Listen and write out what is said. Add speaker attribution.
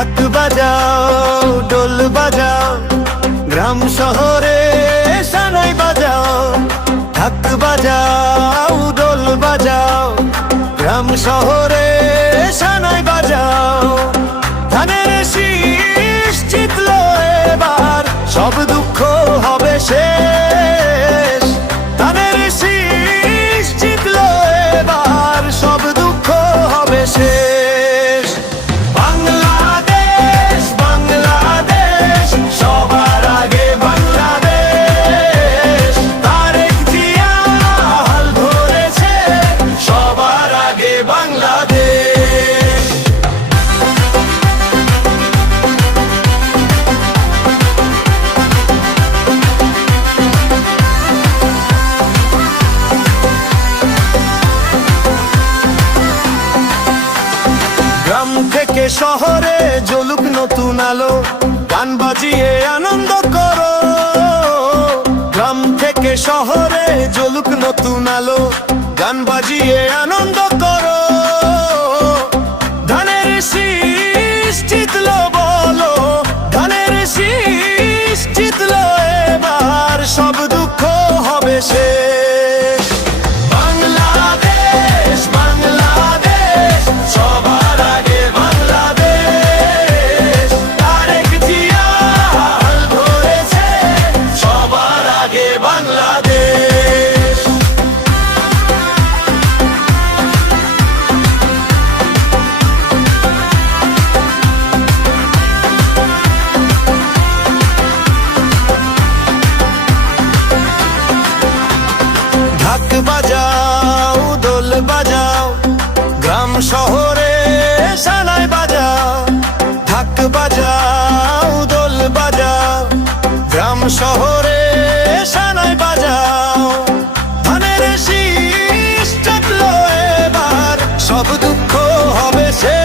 Speaker 1: ঢাক বাজাও ডোল বাজাও, গ্রাম শহরে সানাই বাজাও। ঢাক বাজাও ডোল বাজাও, গ্রাম শহরে সানাই বাজাও। ধানের শীষ জিতলো এবার, সব দুঃখ হবে শেষ শহরে জলুক নতুন আলো, গান বাজিয়ে আনন্দ করো। গ্রাম থেকে শহরে জলুক নতুন আলো, গান বাজিয়ে আনন্দ করো। বাংলাদেশ ঢাক বাজাও, দোল বাজাও, গ্রাম শহরে সানাই বাজাও। ঢাক বাজাও, দোল বাজাও, গ্রাম শহরে হবে সে